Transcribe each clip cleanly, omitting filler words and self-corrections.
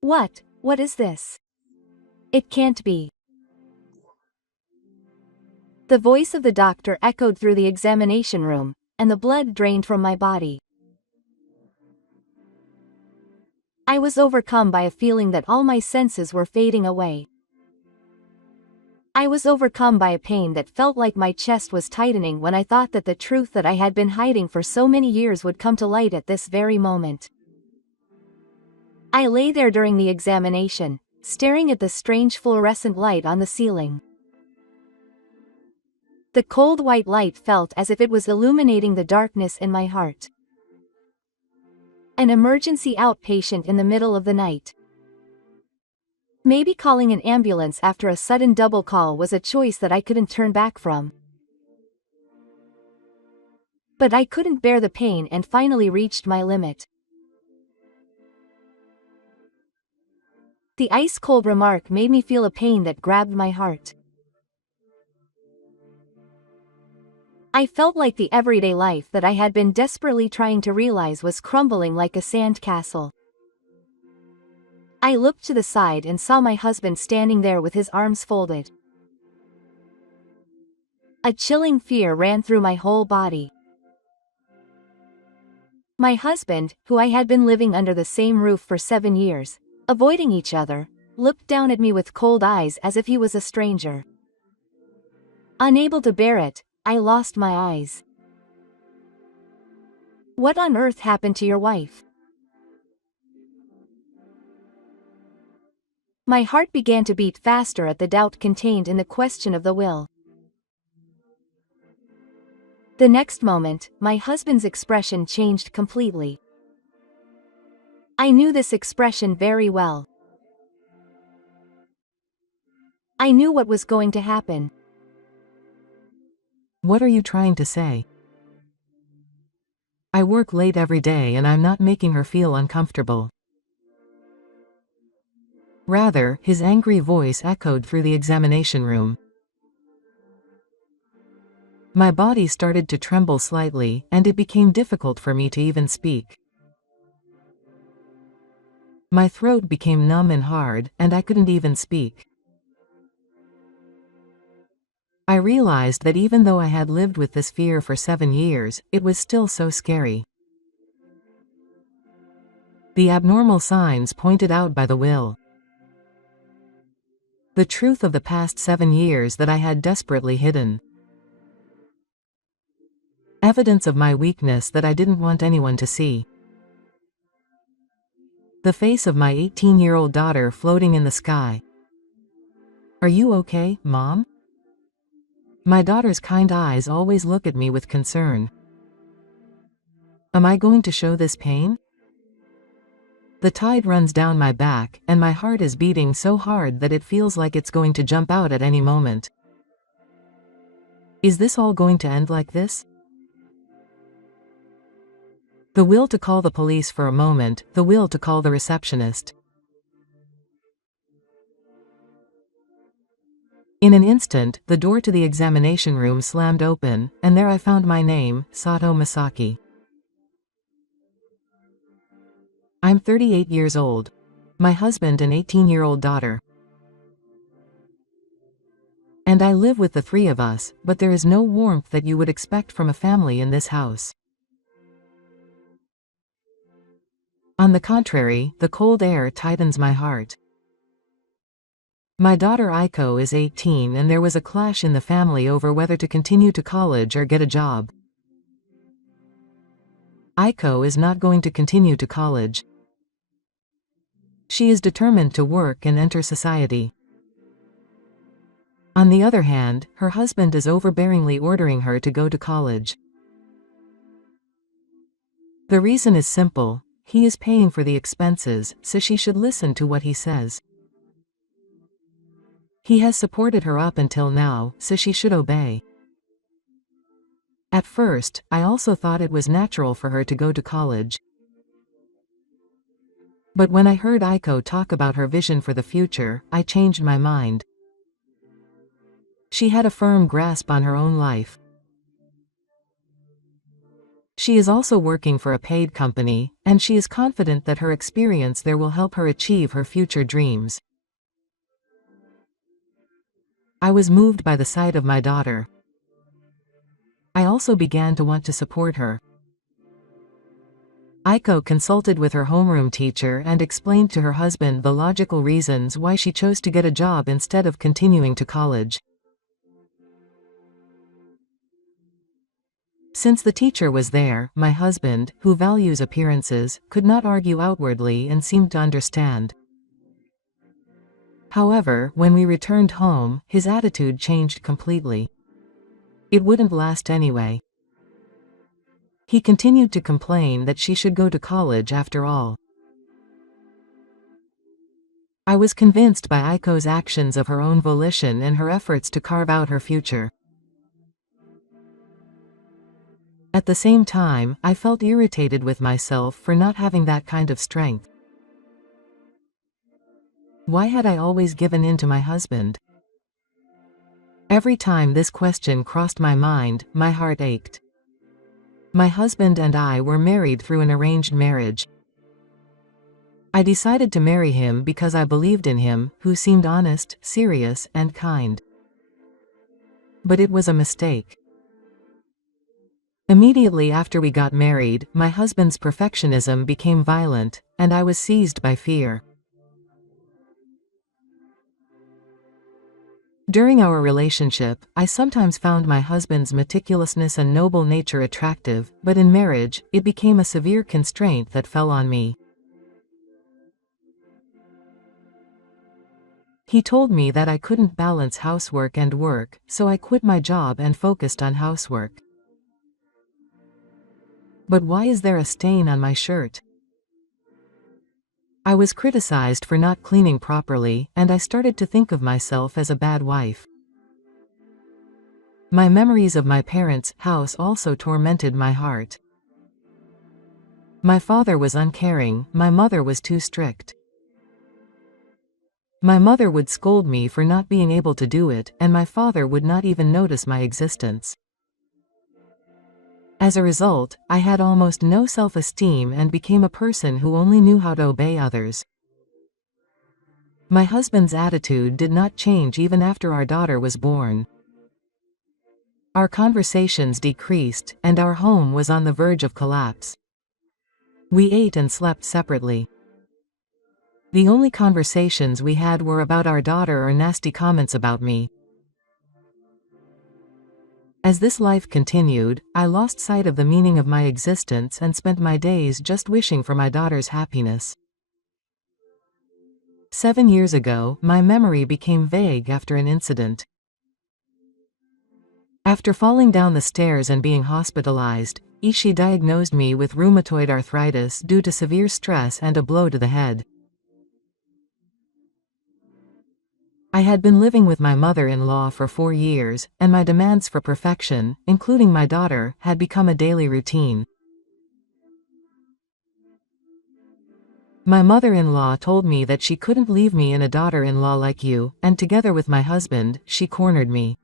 What is this? It can't be. The voice of the doctor echoed through the examination room, and the blood drained from my body. I was overcome by a feeling that all my senses were fading away. I was overcome by a pain that felt like my chest was tightening when I thought that the truth that I had been hiding for so many years would come to light at this very moment. I lay there during the examination, staring at the strange fluorescent light on the ceiling. The cold white light felt as if it was illuminating the darkness in my heart. An emergency outpatient in the middle of the night. Maybe calling an ambulance after a sudden double call was a choice that I couldn't turn back from. But I couldn't bear the pain and finally reached my limit. The ice-cold remark made me feel a pain that grabbed my heart. I felt like the everyday life that I had been desperately trying to realize was crumbling like a sand castle. I looked to the side and saw my husband standing there with his arms folded. A chilling fear ran through my whole body. My husband, who I had been living under the same roof for 7 years, avoiding each other, looked down at me with cold eyes as if he was a stranger. Unable to bear it, I lost my eyes. What on earth happened to your wife? My heart began to beat faster at the doubt contained in the question of the will. The next moment, my husband's expression changed completely. I knew this expression very well. I knew what was going to happen. What are you trying to say? I work late every day and I'm not making her feel uncomfortable. Rather, his angry voice echoed through the examination room. My body started to tremble slightly, and it became difficult for me to even speak. My throat became numb and hard, and I couldn't even speak. I realized that even though I had lived with this fear for 7 years, it was still so scary. The abnormal signs pointed out by the will. The truth of the past 7 years that I had desperately hidden. Evidence of my weakness that I didn't want anyone to see. The face of my 18-year-old daughter floating in the sky. Are you okay, Mom? My daughter's kind eyes always look at me with concern. Am I going to show this pain? The tide runs down my back, and my heart is beating so hard that it feels like it's going to jump out at any moment. Is this all going to end like this? The will to call the police for a moment, the will to call the receptionist. In an instant, the door to the examination room slammed open, and there I found my name, Sato Masaki. I'm 38 years old. My husband and 18-year-old daughter. And I live with the 3 of us, but there is no warmth that you would expect from a family in this house. On the contrary, the cold air tightens my heart. My daughter Aiko is 18 and there was a clash in the family over whether to continue to college or get a job. Aiko is not going to continue to college. She is determined to work and enter society. On the other hand, her husband is overbearingly ordering her to go to college. The reason is simple. He is paying for the expenses, so she should listen to what he says. He has supported her up until now, so she should obey. At first, I also thought it was natural for her to go to college. But when I heard Aiko talk about her vision for the future, I changed my mind. She had a firm grasp on her own life. She is also working for a paid company, and she is confident that her experience there will help her achieve her future dreams. I was moved by the sight of my daughter. I also began to want to support her. Aiko consulted with her homeroom teacher and explained to her husband the logical reasons why she chose to get a job instead of continuing to college. Since the teacher was there, my husband, who values appearances, could not argue outwardly and seemed to understand. However, when we returned home, his attitude changed completely. It wouldn't last anyway. He continued to complain that she should go to college after all. I was convinced by Aiko's actions of her own volition and her efforts to carve out her future. At the same time, I felt irritated with myself for not having that kind of strength. Why had I always given in to my husband? Every time this question crossed my mind, my heart ached. My husband and I were married through an arranged marriage. I decided to marry him because I believed in him, who seemed honest, serious, and kind. But it was a mistake. Immediately after we got married, my husband's perfectionism became violent, and I was seized by fear. During our relationship, I sometimes found my husband's meticulousness and noble nature attractive, but in marriage, it became a severe constraint that fell on me. He told me that I couldn't balance housework and work, so I quit my job and focused on housework. But why is there a stain on my shirt? I was criticized for not cleaning properly, and I started to think of myself as a bad wife. My memories of my parents' house also tormented my heart. My father was uncaring, my mother was too strict. My mother would scold me for not being able to do it, and my father would not even notice my existence. As a result, I had almost no self-esteem and became a person who only knew how to obey others. My husband's attitude did not change even after our daughter was born. Our conversations decreased, and our home was on the verge of collapse. We ate and slept separately. The only conversations we had were about our daughter or nasty comments about me. As this life continued, I lost sight of the meaning of my existence and spent my days just wishing for my daughter's happiness. 7 years ago, my memory became vague after an incident. After falling down the stairs and being hospitalized, Ishi diagnosed me with rheumatoid arthritis due to severe stress and a blow to the head. I had been living with my mother-in-law for 4 years, and my demands for perfection, including my daughter, had become a daily routine. My mother-in-law told me that she couldn't leave me in a daughter-in-law like you, and together with my husband, she cornered me.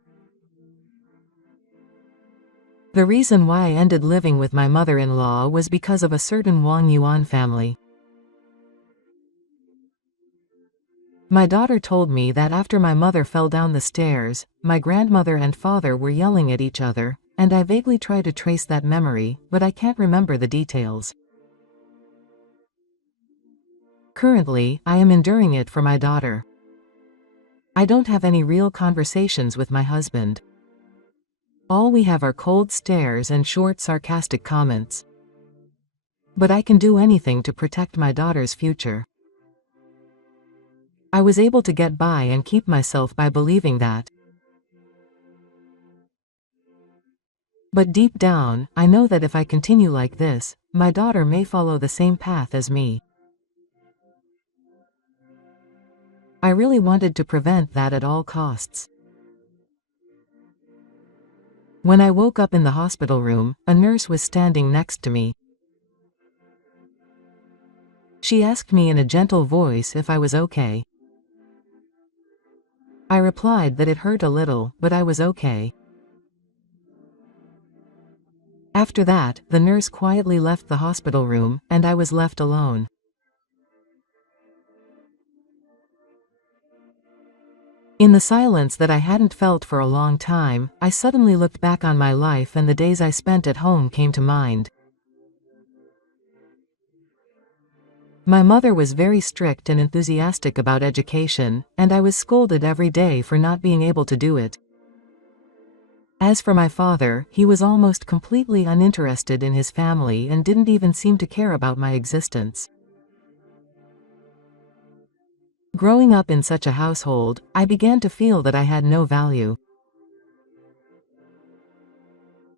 The reason why I ended living with my mother-in-law was because of a certain Wang Yuan family. My daughter told me that after my mother fell down the stairs, my grandmother and father were yelling at each other, and I vaguely tried to trace that memory, but I can't remember the details. Currently, I am enduring it for my daughter. I don't have any real conversations with my husband. All we have are cold stares and short sarcastic comments. But I can do anything to protect my daughter's future. I was able to get by and keep myself by believing that. But deep down, I know that if I continue like this, my daughter may follow the same path as me. I really wanted to prevent that at all costs. When I woke up in the hospital room, a nurse was standing next to me. She asked me in a gentle voice if I was okay. I replied that it hurt a little, but I was okay. After that, the nurse quietly left the hospital room, and I was left alone. In the silence that I hadn't felt for a long time, I suddenly looked back on my life and the days I spent at home came to mind. My mother was very strict and enthusiastic about education, and I was scolded every day for not being able to do it. As for my father, he was almost completely uninterested in his family and didn't even seem to care about my existence. Growing up in such a household, I began to feel that I had no value.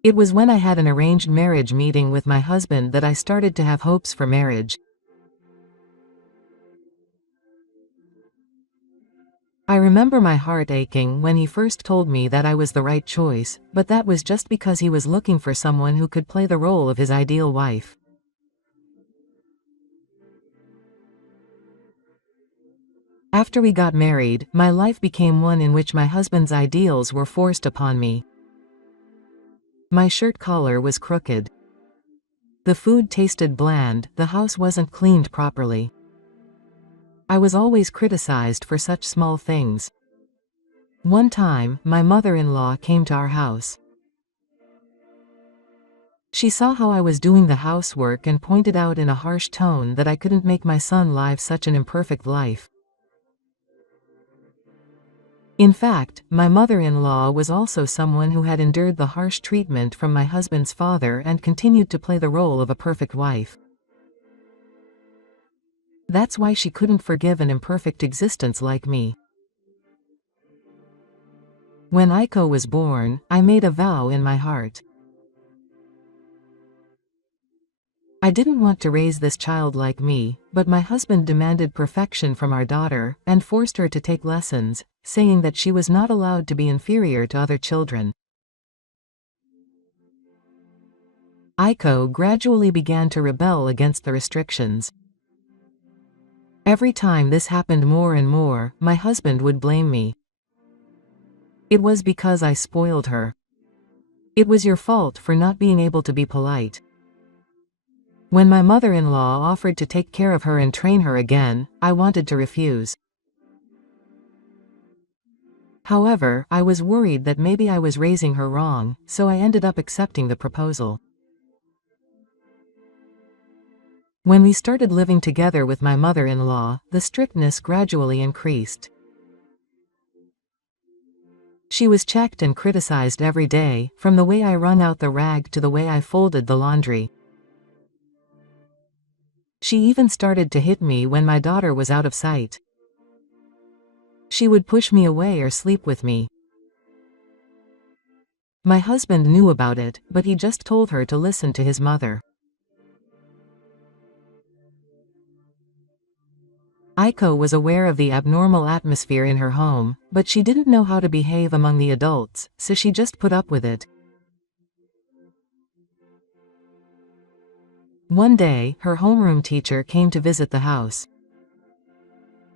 It was when I had an arranged marriage meeting with my husband that I started to have hopes for marriage. I remember my heart aching when he first told me that I was the right choice, but that was just because he was looking for someone who could play the role of his ideal wife. After we got married, my life became one in which my husband's ideals were forced upon me. My shirt collar was crooked. The food tasted bland, the house wasn't cleaned properly. I was always criticized for such small things. One time, my mother-in-law came to our house. She saw how I was doing the housework and pointed out in a harsh tone that I couldn't make my son live such an imperfect life. In fact, my mother-in-law was also someone who had endured the harsh treatment from my husband's father and continued to play the role of a perfect wife. That's why she couldn't forgive an imperfect existence like me. When Aiko was born, I made a vow in my heart. I didn't want to raise this child like me, but my husband demanded perfection from our daughter, and forced her to take lessons, saying that she was not allowed to be inferior to other children. Aiko gradually began to rebel against the restrictions. Every time this happened more and more, my husband would blame me. It was because I spoiled her. It was your fault for not being able to be polite. When my mother-in-law offered to take care of her and train her again, I wanted to refuse. However, I was worried that maybe I was raising her wrong, so I ended up accepting the proposal. When we started living together with my mother-in-law, the strictness gradually increased. She was checked and criticized every day, from the way I wrung out the rag to the way I folded the laundry. She even started to hit me when my daughter was out of sight. She would push me away or sleep with me. My husband knew about it, but he just told her to listen to his mother. Aiko was aware of the abnormal atmosphere in her home, but she didn't know how to behave among the adults, so she just put up with it. One day, her homeroom teacher came to visit the house.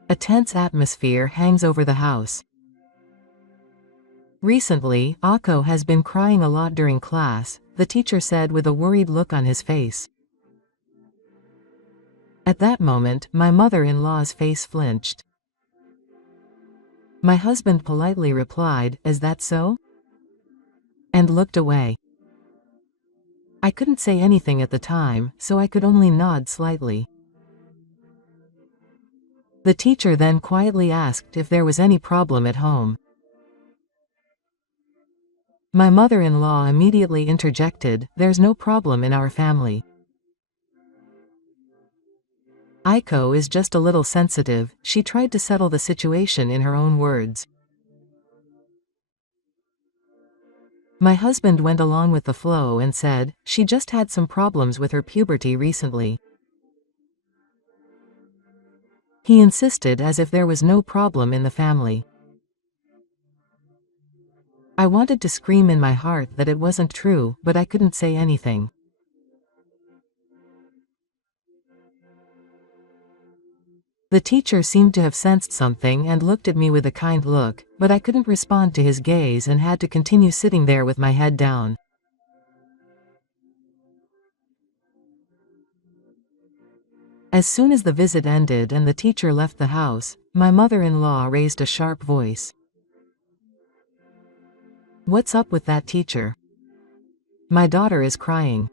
A tense atmosphere hangs over the house. Recently, Aiko has been crying a lot during class, the teacher said with a worried look on his face. At that moment, my mother-in-law's face flinched. My husband politely replied, "Is that so?" and looked away. I couldn't say anything at the time, so I could only nod slightly. The teacher then quietly asked if there was any problem at home. My mother-in-law immediately interjected, "There's no problem in our family. Aiko is just a little sensitive." She tried to settle the situation in her own words. My husband went along with the flow and said, "She just had some problems with her puberty recently." He insisted as if there was no problem in the family. I wanted to scream in my heart that it wasn't true, but I couldn't say anything. The teacher seemed to have sensed something and looked at me with a kind look, but I couldn't respond to his gaze and had to continue sitting there with my head down. As soon as the visit ended and the teacher left the house, my mother-in-law raised a sharp voice. "What's up with that teacher? My daughter is crying.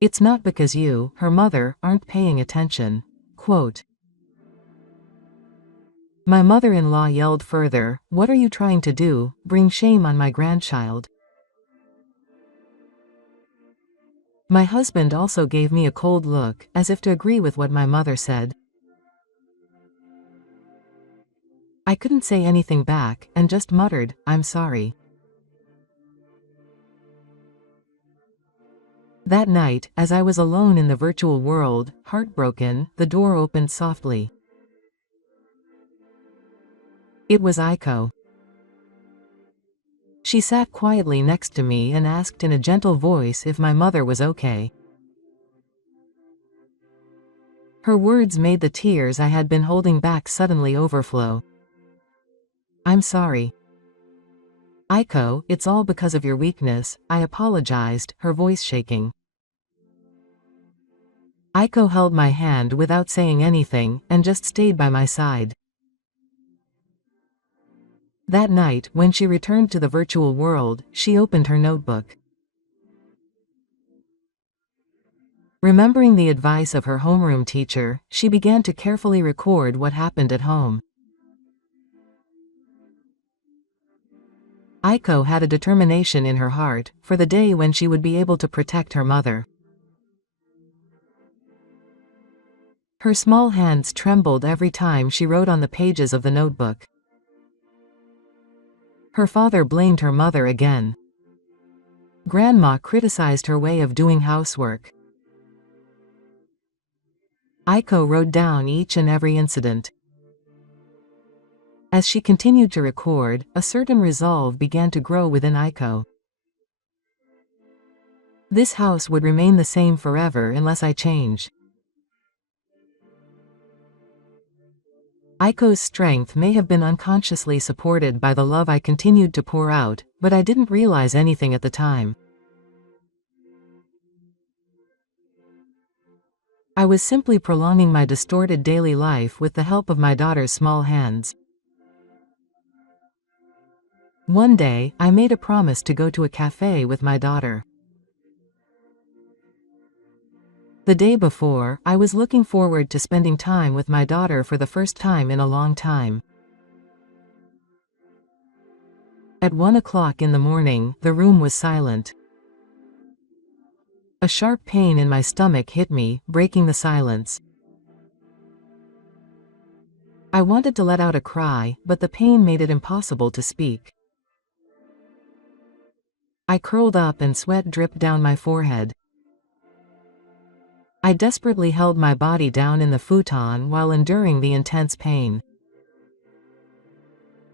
It's not because you, her mother, aren't paying attention." Quote. My mother-in-law yelled further, "What are you trying to do, bring shame on my grandchild?" My husband also gave me a cold look, as if to agree with what my mother said. I couldn't say anything back, and just muttered, "I'm sorry." That night, as I was alone in the virtual world, heartbroken, the door opened softly. It was Aiko. She sat quietly next to me and asked in a gentle voice if my mother was okay. Her words made the tears I had been holding back suddenly overflow. "I'm sorry. Aiko, it's all because of your weakness," I apologized, her voice shaking. Aiko held my hand without saying anything, and just stayed by my side. That night, when she returned to the virtual world, she opened her notebook. Remembering the advice of her homeroom teacher, she began to carefully record what happened at home. Aiko had a determination in her heart, for the day when she would be able to protect her mother. Her small hands trembled every time she wrote on the pages of the notebook. Her father blamed her mother again. Grandma criticized her way of doing housework. Aiko wrote down each and every incident. As she continued to record, a certain resolve began to grow within Aiko. This house would remain the same forever unless I change. Aiko's strength may have been unconsciously supported by the love I continued to pour out, but I didn't realize anything at the time. I was simply prolonging my distorted daily life with the help of my daughter's small hands. One day, I made a promise to go to a cafe with my daughter. The day before, I was looking forward to spending time with my daughter for the first time in a long time. At 1 o'clock in the morning, the room was silent. A sharp pain in my stomach hit me, breaking the silence. I wanted to let out a cry, but the pain made it impossible to speak. I curled up and sweat dripped down my forehead. I desperately held my body down in the futon while enduring the intense pain.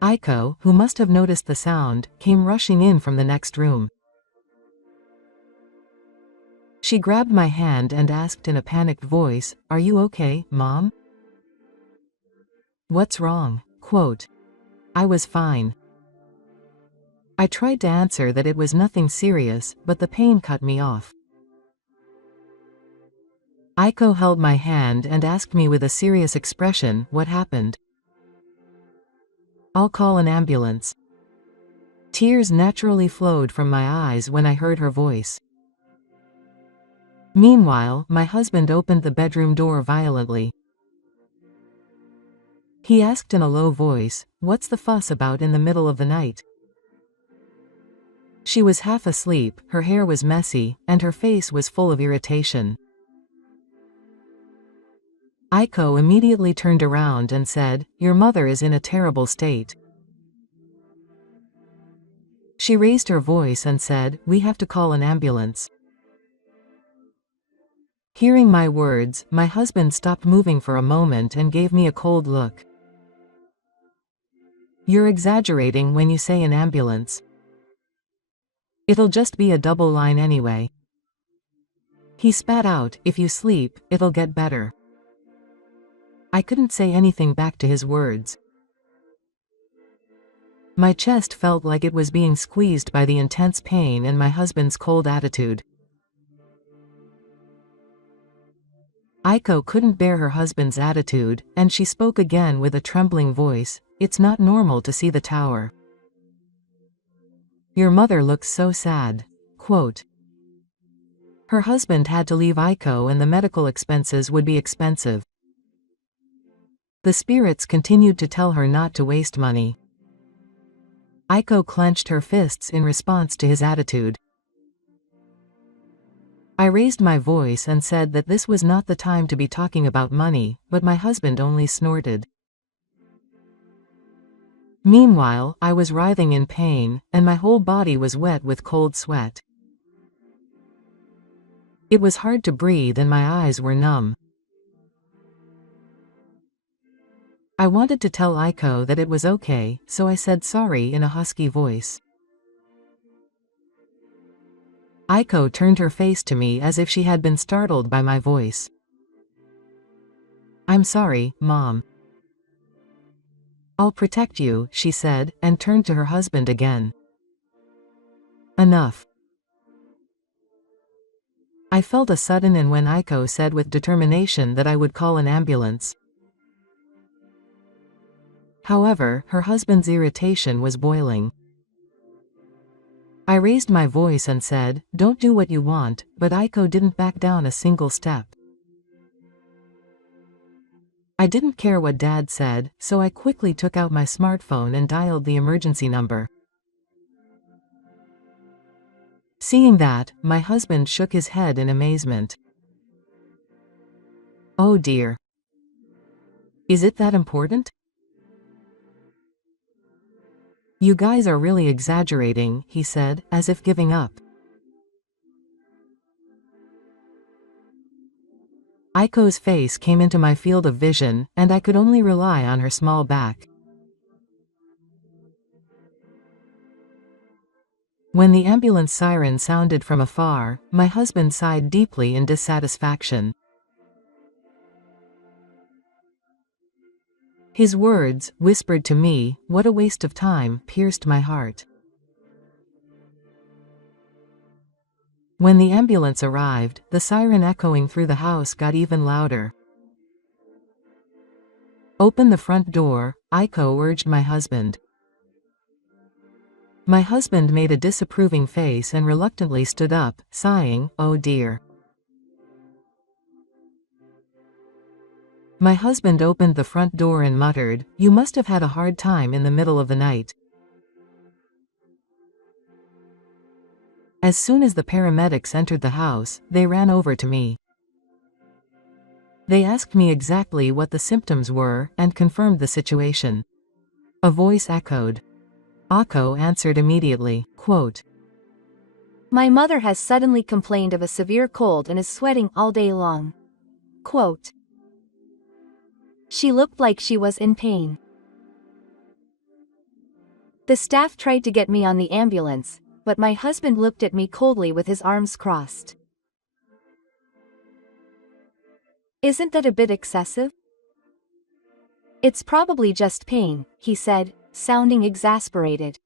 Aiko, who must have noticed the sound, came rushing in from the next room. She grabbed my hand and asked in a panicked voice, "Are you okay, Mom?" "What's wrong?" Quote. I was fine. I tried to answer that it was nothing serious, but the pain cut me off. Aiko held my hand and asked me with a serious expression, "What happened?" "I'll call an ambulance." Tears naturally flowed from my eyes when I heard her voice. Meanwhile, my husband opened the bedroom door violently. He asked in a low voice, "What's the fuss about in the middle of the night?" She was half asleep, her hair was messy, and her face was full of irritation. Aiko immediately turned around and said, "Your mother is in a terrible state." She raised her voice and said, "We have to call an ambulance." Hearing my words, my husband stopped moving for a moment and gave me a cold look. "You're exaggerating when you say an ambulance. It'll just be a double line anyway." He spat out, "If you sleep, it'll get better." I couldn't say anything back to his words. My chest felt like it was being squeezed by the intense pain and my husband's cold attitude. Aiko couldn't bear her husband's attitude, and she spoke again with a trembling voice. It's not normal to see the tower. Your mother looks so sad. Quote. Her husband had to leave Aiko and the medical expenses would be expensive. The spirits continued to tell her not to waste money. Aiko clenched her fists in response to his attitude. I raised my voice and said that this was not the time to be talking about money, but my husband only snorted. Meanwhile, I was writhing in pain, and my whole body was wet with cold sweat. It was hard to breathe and my eyes were numb. I wanted to tell Aiko that it was okay, so I said sorry in a husky voice. Aiko turned her face to me as if she had been startled by my voice. I'm sorry, Mom. I'll protect you, she said, and turned to her husband again. Enough. I felt a sudden and when Aiko said with determination that I would call an ambulance. However, her husband's irritation was boiling. I raised my voice and said, don't do what you want, but Aiko didn't back down a single step. I didn't care what Dad said, so I quickly took out my smartphone and dialed the emergency number. Seeing that, my husband shook his head in amazement. Oh dear. Is it that important? You guys are really exaggerating, he said, as if giving up. Aiko's face came into my field of vision, and I could only rely on her small back. When the ambulance siren sounded from afar, my husband sighed deeply in dissatisfaction. His words, whispered to me, what a waste of time, pierced my heart. When the ambulance arrived, the siren echoing through the house got even louder. Open the front door, Aiko urged my husband. My husband made a disapproving face and reluctantly stood up, sighing, oh dear. My husband opened the front door and muttered, you must have had a hard time in the middle of the night. As soon as the paramedics entered the house, they ran over to me. They asked me exactly what the symptoms were, and confirmed the situation. A voice echoed. Aiko answered immediately, quote, My mother has suddenly complained of a severe cold and is sweating all day long. Quote. She looked like she was in pain. The staff tried to get me on the ambulance, but my husband looked at me coldly with his arms crossed. Isn't that a bit excessive? It's probably just pain, he said, sounding exasperated.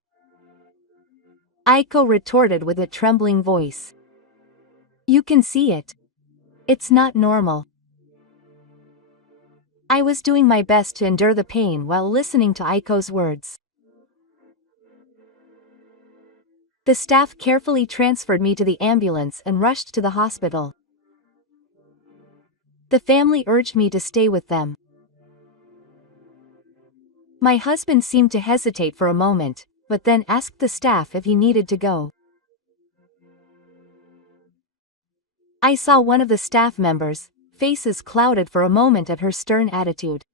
Aiko retorted with a trembling voice. You can see it. It's not normal. I was doing my best to endure the pain while listening to Aiko's words. The staff carefully transferred me to the ambulance and rushed to the hospital. The family urged me to stay with them. My husband seemed to hesitate for a moment, but then asked the staff if he needed to go. I saw one of the staff members, faces clouded for a moment at her stern attitude.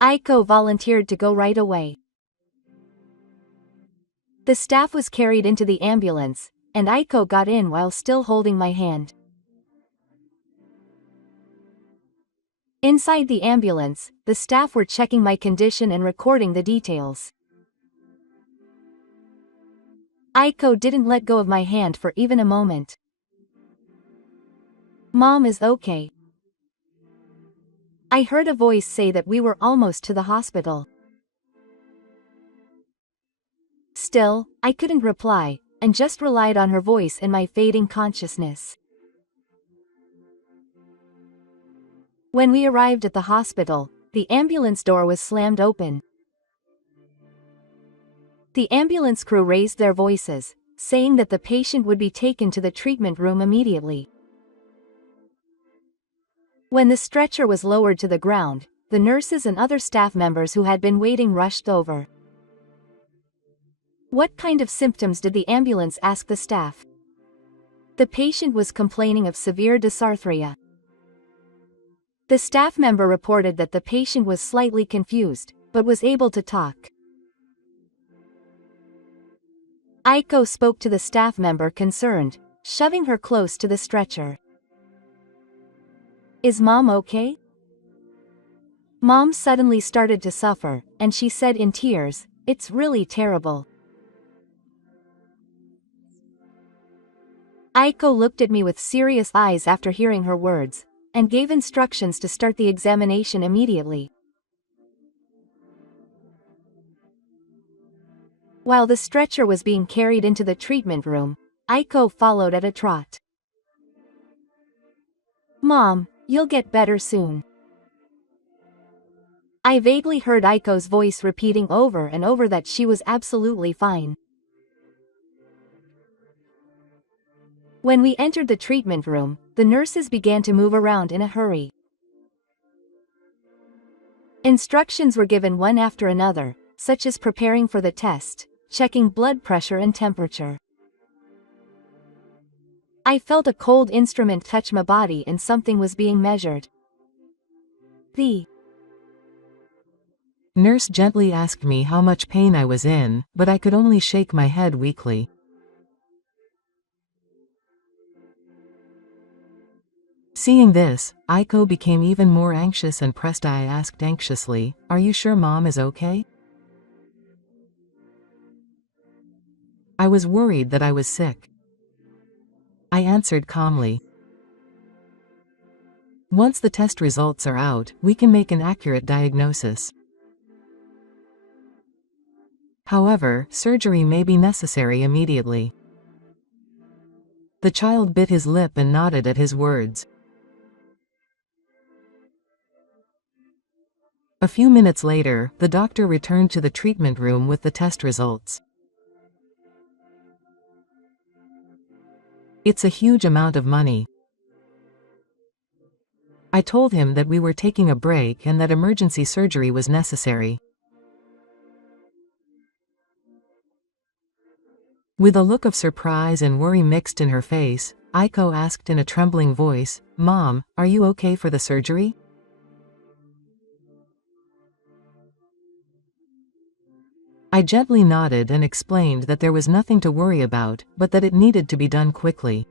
Aiko volunteered to go right away. The staff was carried into the ambulance, and Aiko got in while still holding my hand. Inside the ambulance, the staff were checking my condition and recording the details. Aiko didn't let go of my hand for even a moment. Mom is okay. I heard a voice say that we were almost to the hospital. Still, I couldn't reply, and just relied on her voice in my fading consciousness. When we arrived at the hospital, the ambulance door was slammed open. The ambulance crew raised their voices, saying that the patient would be taken to the treatment room immediately. When the stretcher was lowered to the ground, the nurses and other staff members who had been waiting rushed over. "What kind of symptoms did the ambulance ask the staff?" The patient was complaining of severe dysarthria. The staff member reported that the patient was slightly confused, but was able to talk. Aiko spoke to the staff member concerned, shoving her close to the stretcher. "Is Mom okay?" Mom suddenly started to suffer, and she said in tears, "It's really terrible." Aiko looked at me with serious eyes after hearing her words, and gave instructions to start the examination immediately. While the stretcher was being carried into the treatment room, Aiko followed at a trot. "Mom, you'll get better soon." I vaguely heard Aiko's voice repeating over and over that she was absolutely fine. When we entered the treatment room, the nurses began to move around in a hurry. Instructions were given one after another, such as preparing for the test, checking blood pressure and temperature. I felt a cold instrument touch my body and something was being measured. The nurse gently asked me how much pain I was in, but I could only shake my head weakly. Seeing this, Aiko became even more anxious and pressed. I asked anxiously, "Are you sure Mom is okay?" I was worried that I was sick. I answered calmly, "Once the test results are out, we can make an accurate diagnosis. However, surgery may be necessary immediately." The child bit his lip and nodded at his words. A few minutes later, the doctor returned to the treatment room with the test results. "It's a huge amount of money." I told him that we were taking a break and that emergency surgery was necessary. With a look of surprise and worry mixed in her face, Aiko asked in a trembling voice, "Mom, are you okay for the surgery?" I gently nodded and explained that there was nothing to worry about, but that it needed to be done quickly.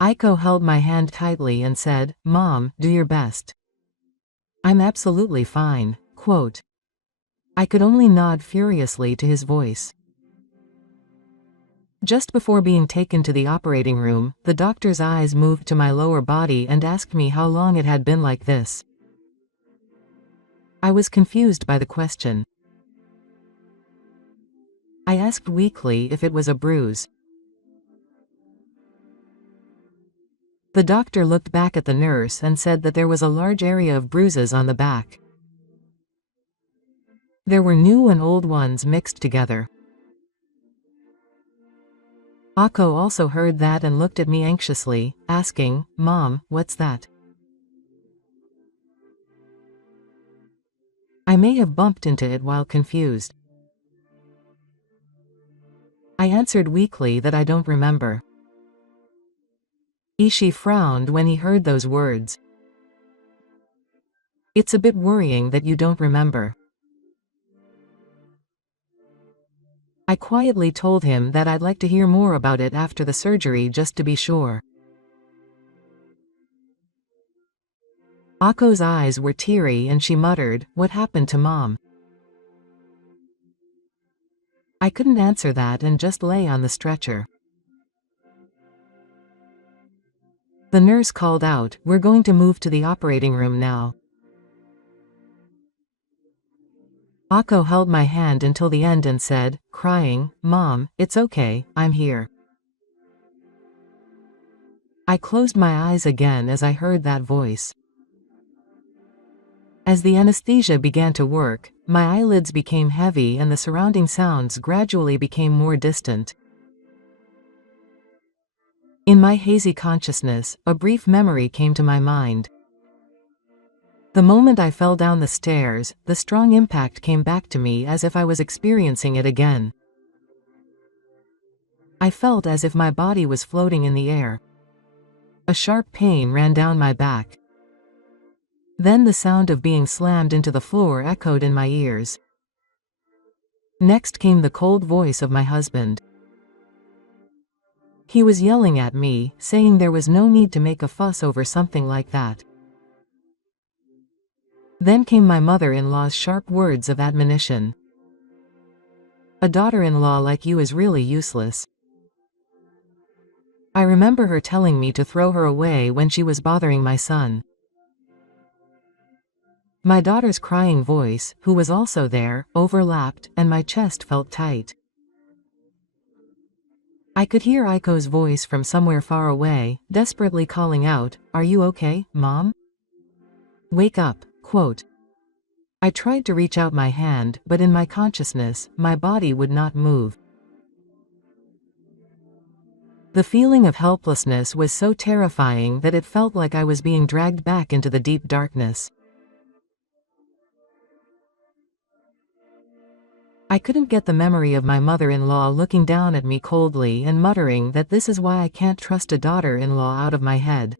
Aiko held my hand tightly and said, "Mom, do your best." "I'm absolutely fine." Quote. I could only nod furiously to his voice. Just before being taken to the operating room, the doctor's eyes moved to my lower body and asked me how long it had been like this. I was confused by the question. I asked weakly if it was a bruise. The doctor looked back at the nurse and said that there was a large area of bruises on the back. There were new and old ones mixed together. Aiko also heard that and looked at me anxiously, asking, "Mom, what's that?" I may have bumped into it while confused. I answered weakly that I don't remember. Ishii frowned when he heard those words. "It's a bit worrying that you don't remember." I quietly told him that I'd like to hear more about it after the surgery just to be sure. Ako's eyes were teary and she muttered, "What happened to Mom?" I couldn't answer that and just lay on the stretcher. The nurse called out, "We're going to move to the operating room now." Ako held my hand until the end and said, crying, "Mom, it's okay, I'm here." I closed my eyes again as I heard that voice. As the anesthesia began to work, my eyelids became heavy and the surrounding sounds gradually became more distant. In my hazy consciousness, a brief memory came to my mind. The moment I fell down the stairs, the strong impact came back to me as if I was experiencing it again. I felt as if my body was floating in the air. A sharp pain ran down my back. Then the sound of being slammed into the floor echoed in my ears. Next came the cold voice of my husband. He was yelling at me, saying there was no need to make a fuss over something like that. Then came my mother-in-law's sharp words of admonition. A daughter-in-law like you is really useless. I remember her telling me to throw her away when she was bothering my son. My daughter's crying voice, who was also there, overlapped, and my chest felt tight. I could hear Aiko's voice from somewhere far away, desperately calling out, "Are you okay, Mom? Wake up." Quote. I tried to reach out my hand, but in my consciousness, my body would not move. The feeling of helplessness was so terrifying that it felt like I was being dragged back into the deep darkness. I couldn't get the memory of my mother-in-law looking down at me coldly and muttering that this is why I can't trust a daughter-in-law out of my head.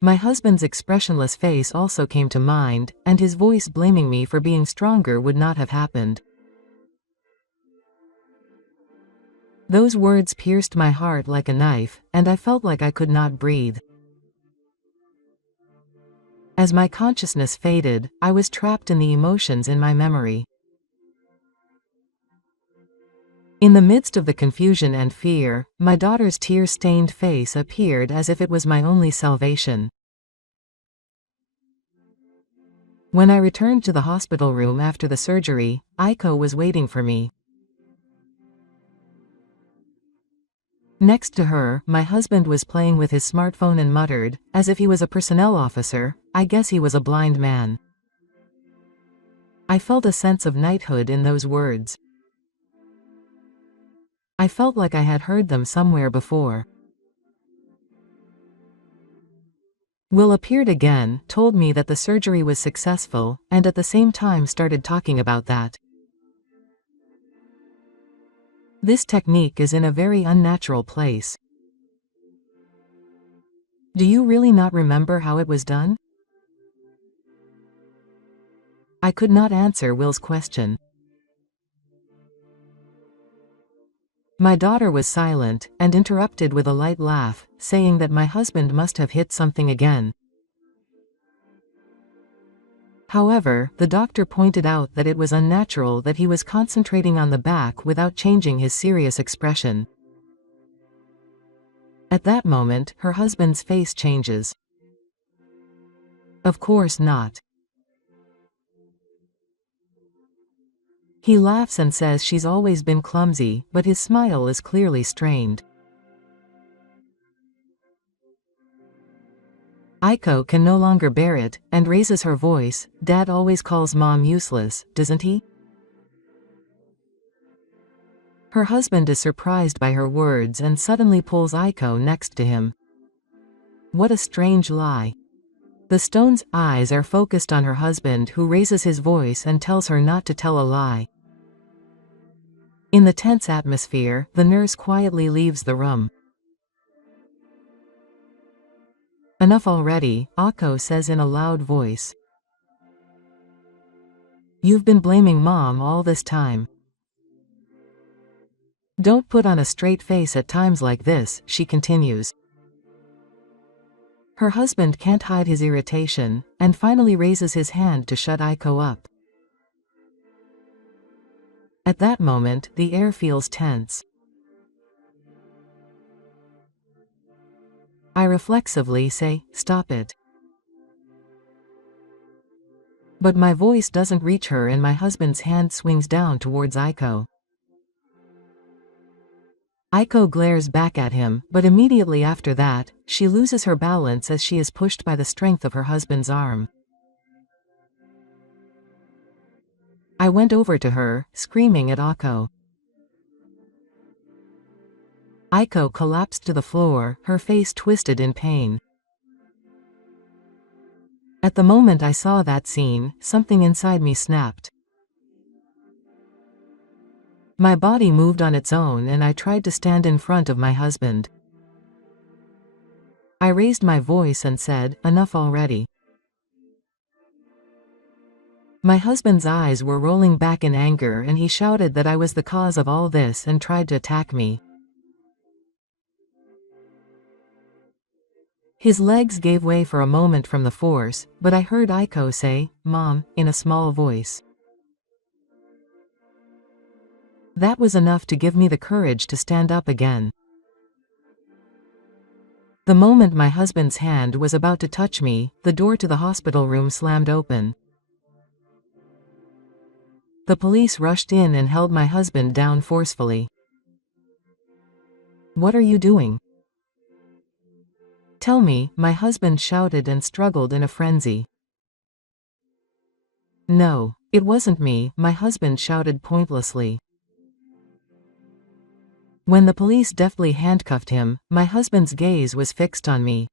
My husband's expressionless face also came to mind, and his voice blaming me for being stronger would not have happened. Those words pierced my heart like a knife, and I felt like I could not breathe. As my consciousness faded, I was trapped in the emotions in my memory. In the midst of the confusion and fear, my daughter's tear-stained face appeared as if it was my only salvation. When I returned to the hospital room after the surgery, Aiko was waiting for me. Next to her, my husband was playing with his smartphone and muttered, as if he was a personnel officer, "I guess he was a blind man." I felt a sense of knighthood in those words. I felt like I had heard them somewhere before. Will appeared again, told me that the surgery was successful, and at the same time started talking about that. This technique is in a very unnatural place. Do you really not remember how it was done? I could not answer Will's question. My daughter was silent, and interrupted with a light laugh, saying that my husband must have hit something again. However, the doctor pointed out that it was unnatural that he was concentrating on the back without changing his serious expression. At that moment, her husband's face changes. Of course not. He laughs and says she's always been clumsy, but his smile is clearly strained. Aiko can no longer bear it, and raises her voice. "Dad always calls Mom useless, doesn't he?" Her husband is surprised by her words and suddenly pulls Aiko next to him. What a strange lie. The stone's eyes are focused on her husband, who raises his voice and tells her not to tell a lie. In the tense atmosphere, the nurse quietly leaves the room. "Enough already," Aiko says in a loud voice. "You've been blaming Mom all this time. Don't put on a straight face at times like this," she continues. Her husband can't hide his irritation, and finally raises his hand to shut Aiko up. At that moment, the air feels tense. I reflexively say, "Stop it." But my voice doesn't reach her and my husband's hand swings down towards Aiko. Aiko glares back at him, but immediately after that, she loses her balance as she is pushed by the strength of her husband's arm. I went over to her, screaming at Aiko. Aiko collapsed to the floor, her face twisted in pain. At the moment I saw that scene, something inside me snapped. My body moved on its own and I tried to stand in front of my husband. I raised my voice and said, "Enough already." My husband's eyes were rolling back in anger and he shouted that I was the cause of all this and tried to attack me. His legs gave way for a moment from the force, but I heard Aiko say, "Mom," in a small voice. That was enough to give me the courage to stand up again. The moment my husband's hand was about to touch me, the door to the hospital room slammed open. The police rushed in and held my husband down forcefully. "What are you doing? Tell me," my husband shouted and struggled in a frenzy. "No, it wasn't me," my husband shouted pointlessly. When the police deftly handcuffed him, my husband's gaze was fixed on me.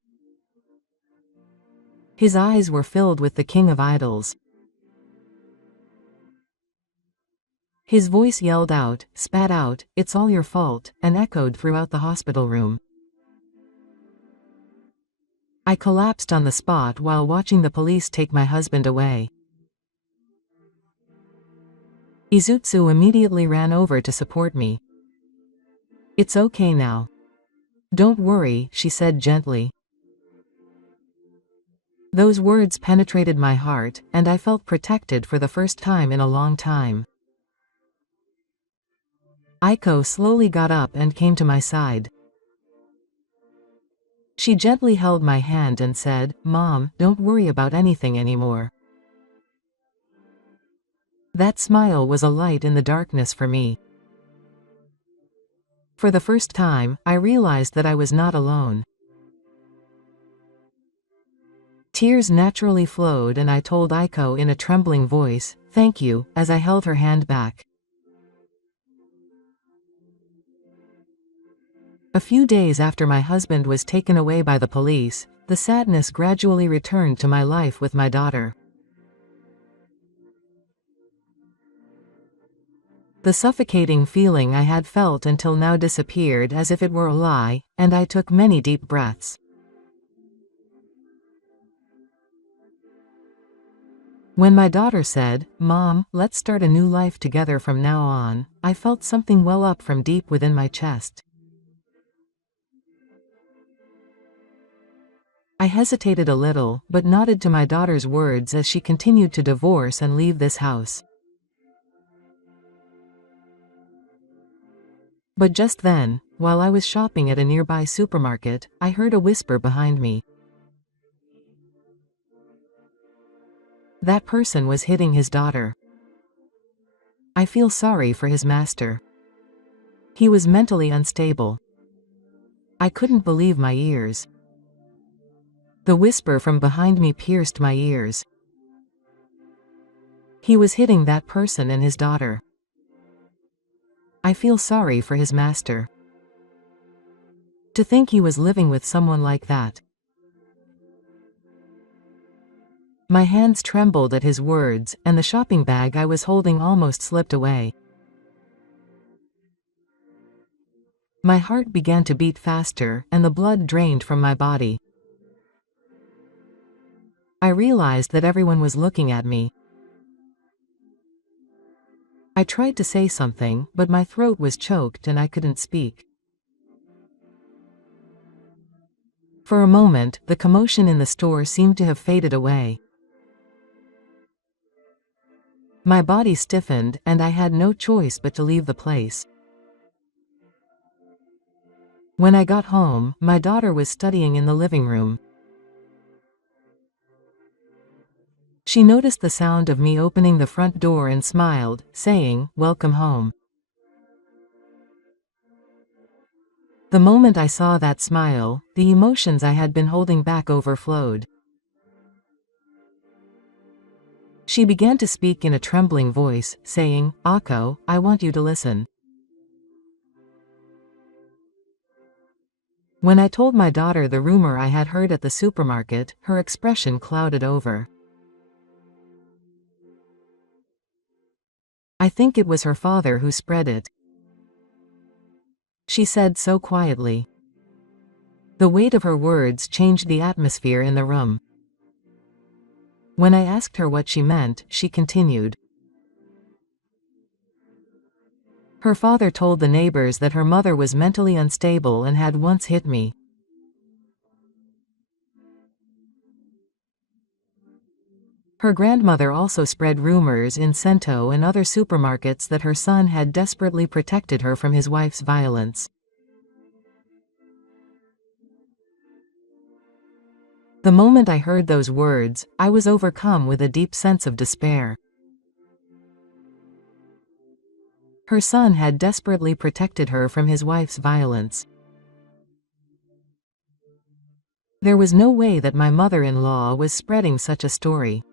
His eyes were filled with the king of idols. His voice yelled out, spat out, "It's all your fault," and echoed throughout the hospital room. I collapsed on the spot while watching the police take my husband away. Izutsu immediately ran over to support me. "It's okay now. Don't worry," she said gently. Those words penetrated my heart, and I felt protected for the first time in a long time. Aiko slowly got up and came to my side. She gently held my hand and said, "Mom, don't worry about anything anymore." That smile was a light in the darkness for me. For the first time, I realized that I was not alone. Tears naturally flowed and I told Aiko in a trembling voice, "Thank you," as I held her hand back. A few days after my husband was taken away by the police, the sadness gradually returned to my life with my daughter. The suffocating feeling I had felt until now disappeared as if it were a lie, and I took many deep breaths. When my daughter said, "Mom, let's start a new life together from now on," I felt something well up from deep within my chest. I hesitated a little, but nodded to my daughter's words as she continued to divorce and leave this house. But just then, while I was shopping at a nearby supermarket, I heard a whisper behind me. That person was hitting his daughter. I feel sorry for his master. He was mentally unstable. I couldn't believe my ears. The whisper from behind me pierced my ears. He was hitting that person and his daughter. I feel sorry for his master. To think he was living with someone like that. My hands trembled at his words, and the shopping bag I was holding almost slipped away. My heart began to beat faster, and the blood drained from my body. I realized that everyone was looking at me. I tried to say something, but my throat was choked and I couldn't speak. For a moment, the commotion in the store seemed to have faded away. My body stiffened, and I had no choice but to leave the place. When I got home, my daughter was studying in the living room. She noticed the sound of me opening the front door and smiled, saying, "Welcome home." The moment I saw that smile, the emotions I had been holding back overflowed. She began to speak in a trembling voice, saying, "Ako, I want you to listen." When I told my daughter the rumor I had heard at the supermarket, her expression clouded over. "I think it was her father who spread it," she said so quietly. The weight of her words changed the atmosphere in the room. When I asked her what she meant, she continued. "Her father told the neighbors that her mother was mentally unstable and had once hit me. Her grandmother also spread rumors in Cento and other supermarkets that her son had desperately protected her from his wife's violence." The moment I heard those words, I was overcome with a deep sense of despair. Her son had desperately protected her from his wife's violence. There was no way that my mother-in-law was spreading such a story.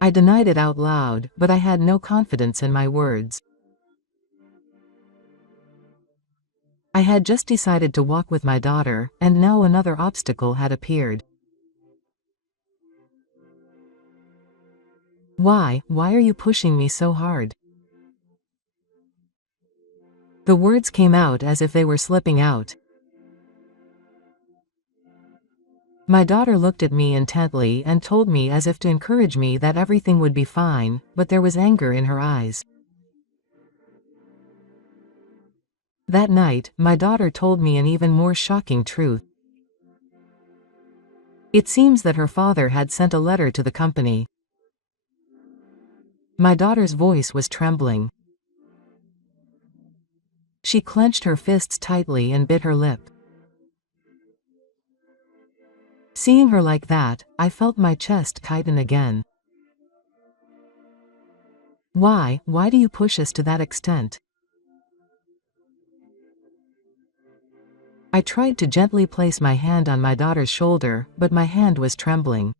I denied it out loud, but I had no confidence in my words. I had just decided to walk with my daughter, and now another obstacle had appeared. Why are you pushing me so hard?" The words came out as if they were slipping out. My daughter looked at me intently and told me as if to encourage me that everything would be fine, but there was anger in her eyes. That night, my daughter told me an even more shocking truth. It seems that her father had sent a letter to the company. My daughter's voice was trembling. She clenched her fists tightly and bit her lip. Seeing her like that, I felt my chest tighten again. Why do you push us to that extent?" I tried to gently place my hand on my daughter's shoulder, but my hand was trembling.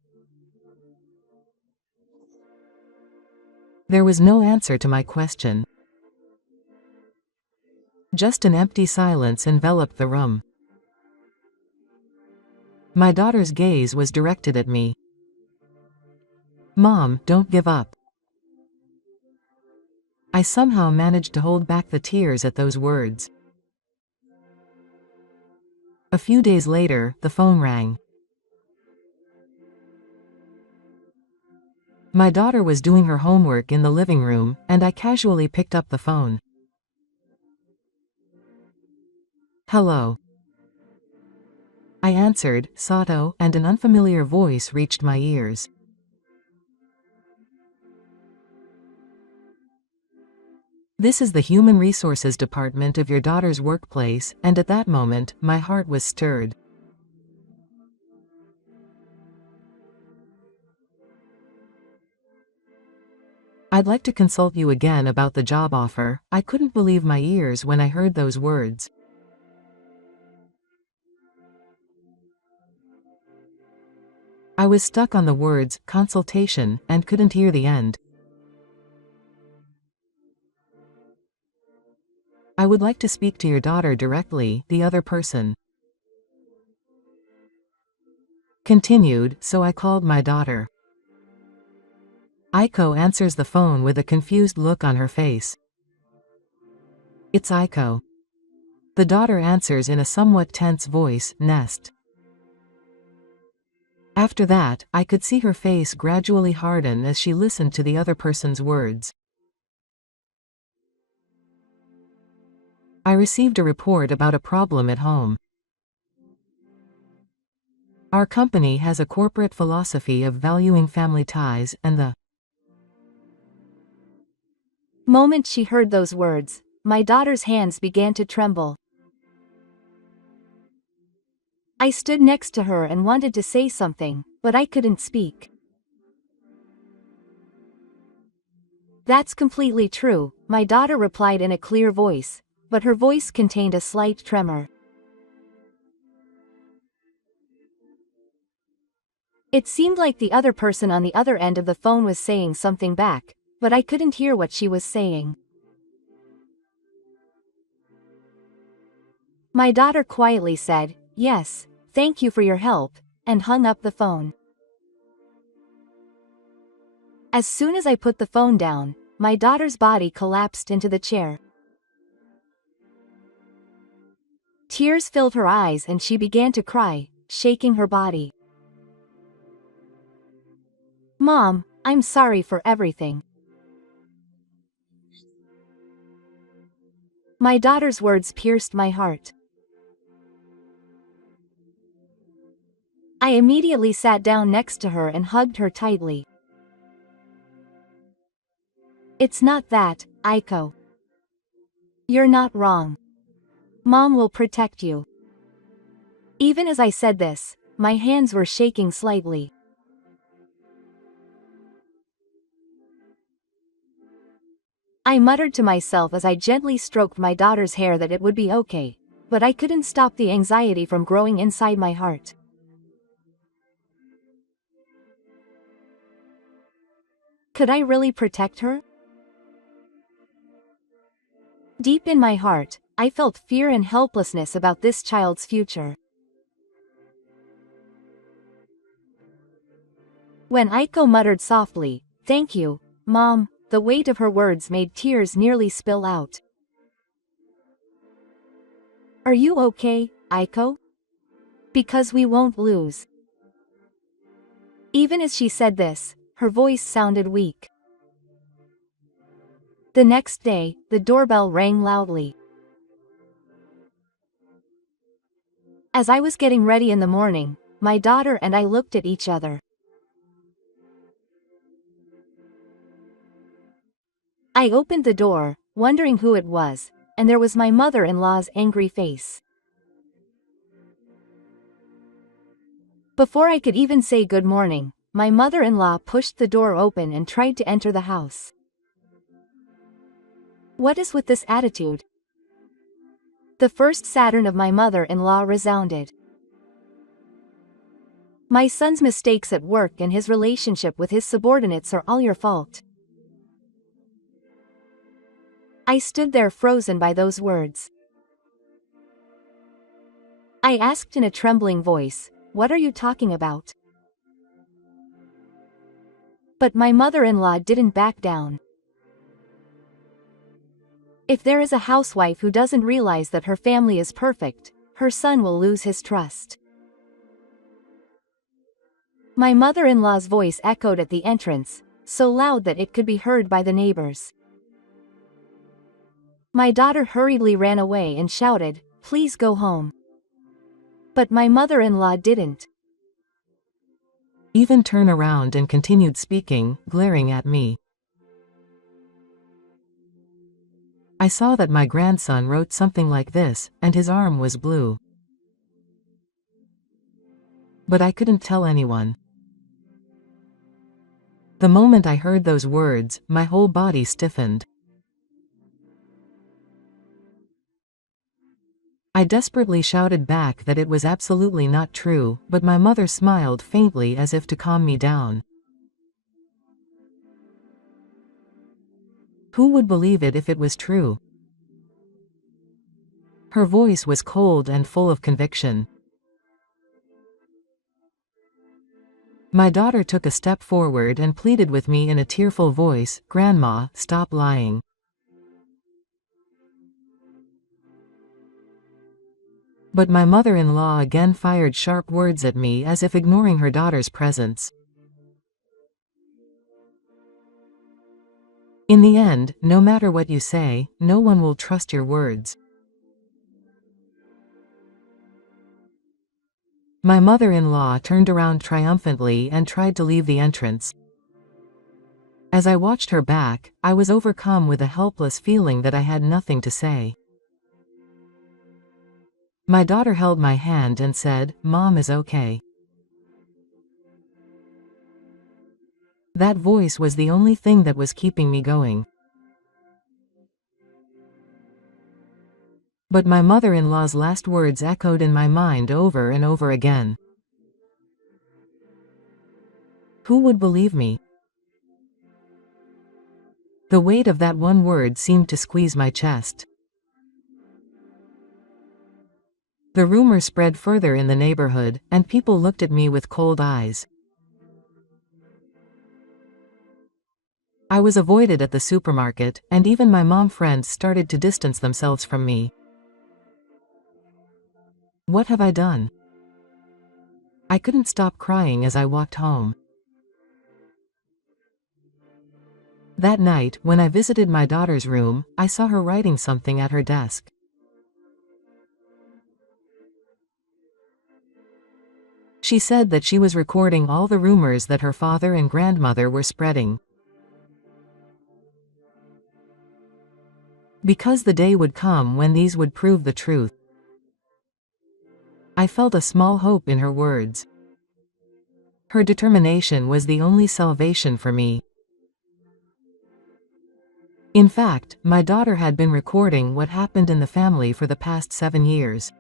There was no answer to my question. Just an empty silence enveloped the room. My daughter's gaze was directed at me. "Mom, don't give up." I somehow managed to hold back the tears at those words. A few days later, the phone rang. My daughter was doing her homework in the living room, and I casually picked up the phone. "Hello." I answered, Sato, and an unfamiliar voice reached my ears. "This is the Human Resources Department of your daughter's workplace," and at that moment, my heart was stirred. "I'd like to consult you again about the job offer." I couldn't believe my ears when I heard those words. I was stuck on the words, consultation, and couldn't hear the end. "I would like to speak to your daughter directly," the other person continued, so I called my daughter. Aiko answers the phone with a confused look on her face. "It's Aiko." The daughter answers in a somewhat tense voice, "Nest." After that, I could see her face gradually harden as she listened to the other person's words. "I received a report about a problem at home. Our company has a corporate philosophy of valuing family ties, and the Moment she heard those words, my daughter's hands began to tremble. I stood next to her and wanted to say something, but I couldn't speak. "That's completely true," my daughter replied in a clear voice. but her voice contained a slight tremor. It seemed like the other person on the other end of the phone was saying something back, but I couldn't hear what she was saying. My daughter quietly said, "Yes, thank you for your help," and hung up the phone. As soon as I put the phone down, my daughter's body collapsed into the chair. Tears filled her eyes and she began to cry, shaking her body. "Mom, I'm sorry for everything." My daughter's words pierced my heart. I immediately sat down next to her and hugged her tightly. "It's not that, Aiko. You're not wrong. Mom will protect you." Even as I said this, my hands were shaking slightly. I muttered to myself as I gently stroked my daughter's hair that it would be okay, but I couldn't stop the anxiety from growing inside my heart. Could I really protect her? Deep in my heart, I felt fear and helplessness about this child's future. When Aiko muttered softly, "Thank you, Mom," the weight of her words made tears nearly spill out. "Are you okay, Aiko? Because we won't lose." Even as she said this, her voice sounded weak. The next day, the doorbell rang loudly. As I was getting ready in the morning, my daughter and I looked at each other. I opened the door, wondering who it was, and there was my mother-in-law's angry face. Before I could even say good morning, my mother-in-law pushed the door open and tried to enter the house. What is with this attitude? The first Saturn of my mother-in-law resounded. My son's mistakes at work and his relationship with his subordinates are all your fault. I stood there frozen by those words. I asked in a trembling voice, "What are you talking about?" But my mother-in-law didn't back down. If there is a housewife who doesn't realize that her family is perfect, her son will lose his trust. My mother-in-law's voice echoed at the entrance, so loud that it could be heard by the neighbors. My daughter hurriedly ran away and shouted, "Please go home." But my mother-in-law didn't even turn around and continued speaking, glaring at me. I saw that my grandson wrote something like this, and his arm was blue. But I couldn't tell anyone. The moment I heard those words, my whole body stiffened. I desperately shouted back that it was absolutely not true, but my mother smiled faintly as if to calm me down. Who would believe it if it was true? Her voice was cold and full of conviction. My daughter took a step forward and pleaded with me in a tearful voice, "Grandma, stop lying." But my mother-in-law again fired sharp words at me as if ignoring her daughter's presence. In the end, no matter what you say, no one will trust your words. My mother-in-law turned around triumphantly and tried to leave the entrance. As I watched her back, I was overcome with a helpless feeling that I had nothing to say. My daughter held my hand and said, "Mom is okay." That voice was the only thing that was keeping me going. But my mother-in-law's last words echoed in my mind over and over again. Who would believe me? The weight of that one word seemed to squeeze my chest. The rumor spread further in the neighborhood, and people looked at me with cold eyes. I was avoided at the supermarket, and even my mom friends started to distance themselves from me. What have I done? I couldn't stop crying as I walked home. That night, when I visited my daughter's room, I saw her writing something at her desk. She said that she was recording all the rumors that her father and grandmother were spreading. Because the day would come when these would prove the truth. I felt a small hope in her words. Her determination was the only salvation for me. In fact, my daughter had been recording what happened in the family for the past 7 years.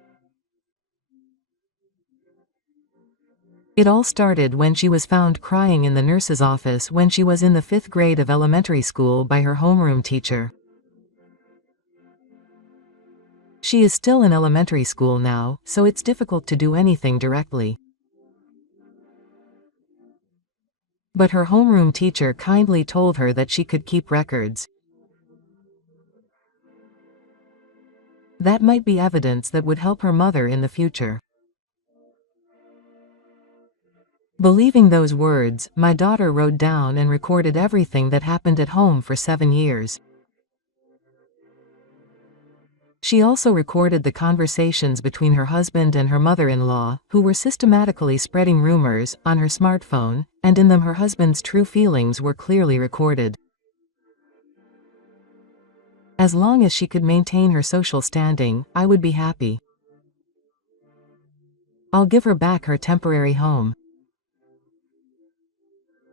It all started when she was found crying in the nurse's office when she was in the 5th grade of elementary school by her homeroom teacher. She is still in elementary school now, so it's difficult to do anything directly. But her homeroom teacher kindly told her that she could keep records. That might be evidence that would help her mother in the future. Believing those words, my daughter wrote down and recorded everything that happened at home for 7 years. She also recorded the conversations between her husband and her mother-in-law, who were systematically spreading rumors, on her smartphone, and in them her husband's true feelings were clearly recorded. As long as she could maintain her social standing, I would be happy. I'll give her back her temporary home.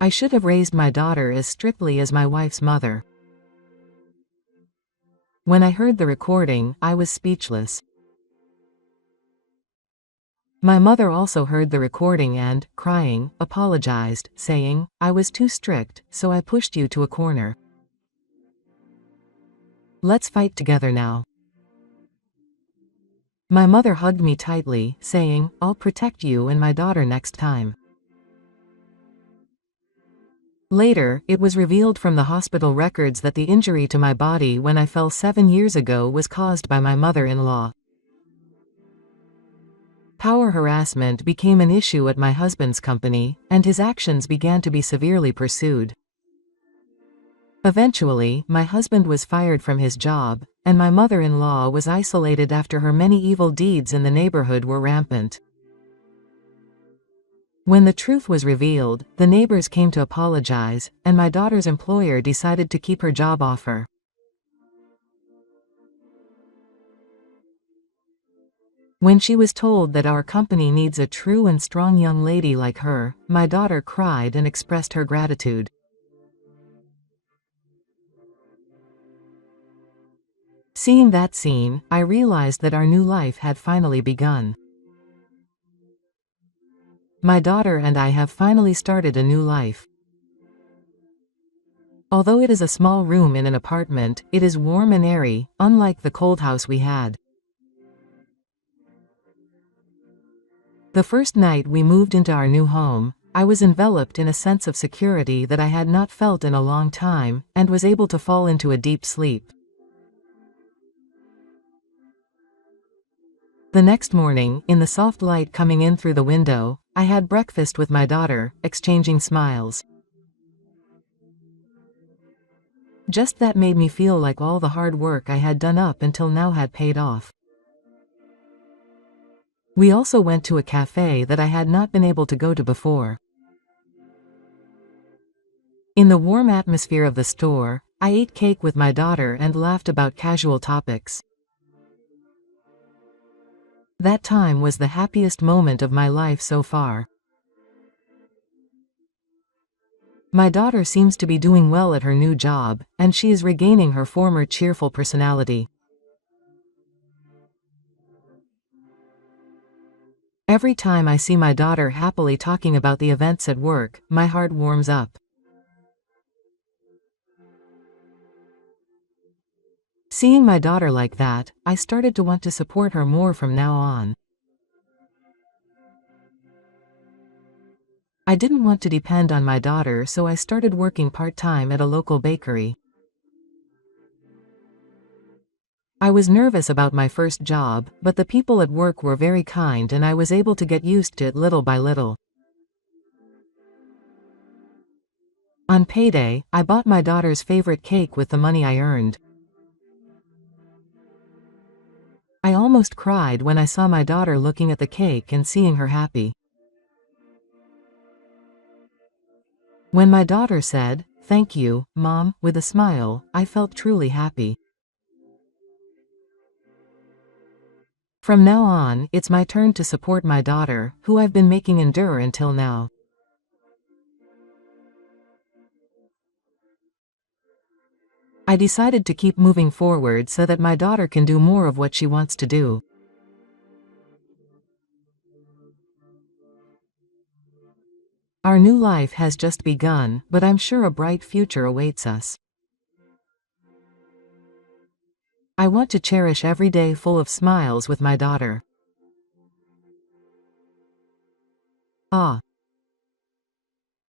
I should have raised my daughter as strictly as my wife's mother. When I heard the recording, I was speechless. My mother also heard the recording and, crying, apologized, saying, "I was too strict, so I pushed you to a corner. Let's fight together now." My mother hugged me tightly, saying, "I'll protect you and my daughter next time." Later, it was revealed from the hospital records that the injury to my body when I fell 7 years ago was caused by my mother-in-law. Power harassment became an issue at my husband's company, and his actions began to be severely pursued. Eventually, my husband was fired from his job, and my mother-in-law was isolated after her many evil deeds in the neighborhood were rampant. When the truth was revealed, the neighbors came to apologize, and my daughter's employer decided to keep her job offer. When she was told that our company needs a true and strong young lady like her, my daughter cried and expressed her gratitude. Seeing that scene, I realized that our new life had finally begun. My daughter and I have finally started a new life. Although it is a small room in an apartment, it is warm and airy, unlike the cold house we had. The first night we moved into our new home, I was enveloped in a sense of security that I had not felt in a long time, and was able to fall into a deep sleep. The next morning, in the soft light coming in through the window, I had breakfast with my daughter, exchanging smiles. Just that made me feel like all the hard work I had done up until now had paid off. We also went to a cafe that I had not been able to go to before. In the warm atmosphere of the store, I ate cake with my daughter and laughed about casual topics. That time was the happiest moment of my life so far. My daughter seems to be doing well at her new job, and she is regaining her former cheerful personality. Every time I see my daughter happily talking about the events at work, my heart warms up. Seeing my daughter like that, I started to want to support her more from now on. I didn't want to depend on my daughter, so I started working part-time at a local bakery. I was nervous about my first job, but the people at work were very kind and I was able to get used to it little by little. On payday, I bought my daughter's favorite cake with the money I earned. I almost cried when I saw my daughter looking at the cake and seeing her happy. When my daughter said, "Thank you, Mom," with a smile, I felt truly happy. From now on, it's my turn to support my daughter, who I've been making endure until now. I decided to keep moving forward so that my daughter can do more of what she wants to do. Our new life has just begun, but I'm sure a bright future awaits us. I want to cherish every day full of smiles with my daughter. Ah.